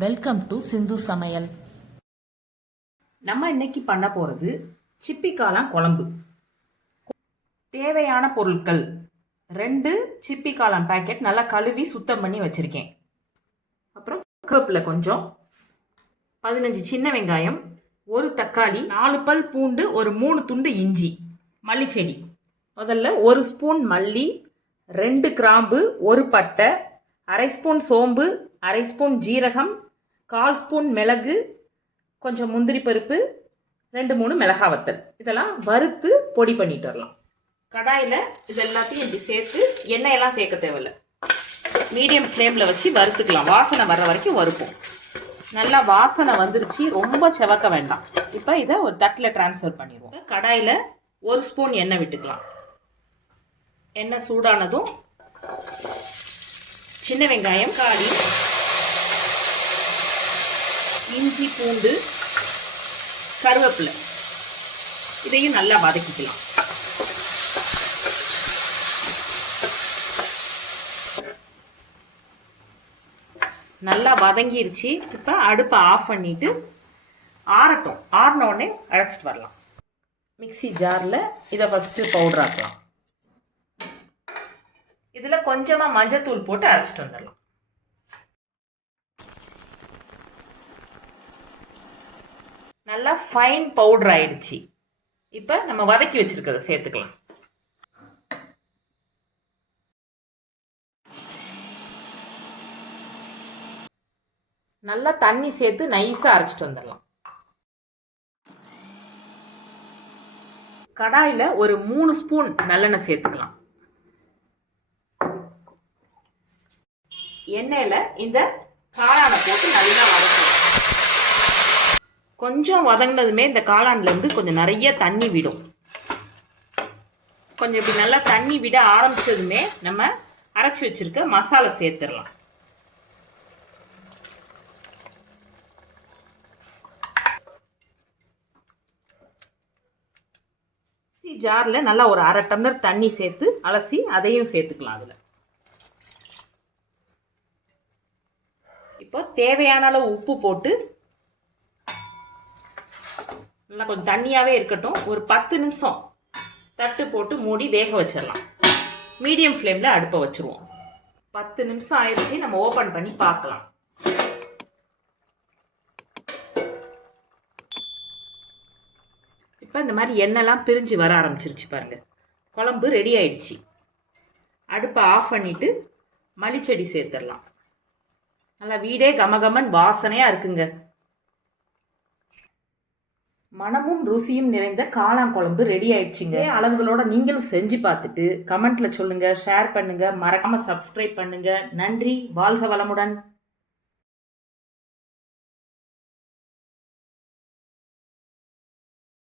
Welcome to சிந்து சமையல் நம்ம இன்னைக்கு பண்ண போகிறது சிப்பிக்காளான் குழம்பு. தேவையான பொருட்கள். ரெண்டு சிப்பிக்காளான் பேக்கெட் நல்லா கழுவி சுத்தம் பண்ணி வச்சுருக்கேன். அப்புறம் கப்பில் கொஞ்சம் பதினஞ்சு சின்ன வெங்காயம் ஒரு தக்காளி நாலு பல் பூண்டு ஒரு மூணு துண்டு இஞ்சி மல்லிச்செடி. முதல்ல ஒரு ஸ்பூன் மல்லி ரெண்டு கிராம்பு ஒரு பட்டை அரை ஸ்பூன் சோம்பு அரை ஸ்பூன் ஜீரகம் கால் ஸ்பூன் மிளகு கொஞ்சம் முந்திரி பருப்பு ரெண்டு மூணு மிளகா வத்தல். இதெல்லாம் வறுத்து பொடி பண்ணிட்டு வரலாம். கடாயில் இது எல்லாத்தையும் இப்படி சேர்த்து எண்ணெயெல்லாம் சேர்க்க தேவையில்ல. மீடியம் ஃப்ளேமில் வச்சு வறுத்துக்கலாம். வாசனை வர்ற வரைக்கும் வறுப்போம். நல்லா வாசனை வந்துருச்சு. ரொம்ப செவக்க வேண்டாம். இப்போ இதை ஒரு தட்டில் ட்ரான்ஸ்ஃபர் பண்ணிடுவோம். கடாயில் ஒரு ஸ்பூன் எண்ணெய் விட்டுக்கலாம். எண்ணெய் சூடானதும் சின்ன வெங்காயம் காடி இஞ்சி பூண்டு கருவேப்பிலை. இதையும் நல்லா வதக்கிக்கலாம். நல்லா வதங்கிருச்சு. இப்போ அடுப்பை ஆஃப் பண்ணிட்டு ஆறட்டும். ஆறினோடனே அழைச்சிட்டு வரலாம். மிக்ஸி ஜாரில் இதை ஃபஸ்ட்டு பவுடர் ஆக்கலாம். இதில் கொஞ்சமாக மஞ்சத்தூள் போட்டு அரைச்சிட்டு வந்துடலாம். நல்லா ஃபைன் பவுடர் ஆயிடுச்சு. இப்போ நம்ம வதக்கி வச்சிருக்கிறத சேர்த்துக்கலாம். நல்லா தண்ணி சேர்த்து நைஸாக அரைச்சிட்டு வந்துடலாம். கடாயில் ஒரு மூணு ஸ்பூன் நல்லெண்ணெய் சேர்த்துக்கலாம். எண்ணெயில் இந்த காளானை போட்டு நல்லா வதக்கலாம் கொஞ்சம் வதங்கினதுமே இந்த காளான்லேருந்து கொஞ்சம் நிறைய தண்ணி விடும். கொஞ்சம் இப்படி நல்லா தண்ணி விட ஆரம்பித்ததுமே நம்ம அரைச்சி வச்சிருக்க மசாலா சேர்த்துடலாம். ஜாரில் நல்லா ஒரு அரை டம்ளர் தண்ணி சேர்த்து அலசி அதையும் சேர்த்துக்கலாம் அதில். இப்போ தேவையான அளவு உப்பு போட்டு நல்லா கொஞ்சம் தண்ணியாகவே இருக்கட்டும். ஒரு பத்து நிமிஷம் தட்டு போட்டு மூடி வேக வச்சிடலாம். மீடியம் ஃப்ளேமில் அடுப்பை வச்சுருவோம். பத்து நிமிஷம் ஆயிடுச்சு நம்ம ஓப்பன் பண்ணி பார்க்கலாம். இப்போ இந்த மாதிரி எண்ணெய்லாம் பிரிஞ்சு வர ஆரம்பிச்சிருச்சு பாருங்க. குழம்பு ரெடி ஆயிடுச்சு. அடுப்பை ஆஃப் பண்ணிவிட்டு மல்லிச்செடி சேர்த்துடலாம். நல்லா வீடே கமகமன் வாசனையாக இருக்குங்க. மனமும் ருசியும் நிறைந்த காளான் குழம்பு ரெடி ஆயிடுச்சுங்க. அளவுகளோட நீங்களும் செஞ்சு பார்த்துட்டு கமெண்ட்ல சொல்லுங்க ஷேர் பண்ணுங்க. மறக்காம சப்ஸ்கிரைப் பண்ணுங்க. நன்றி. வாழ்க வளமுடன்.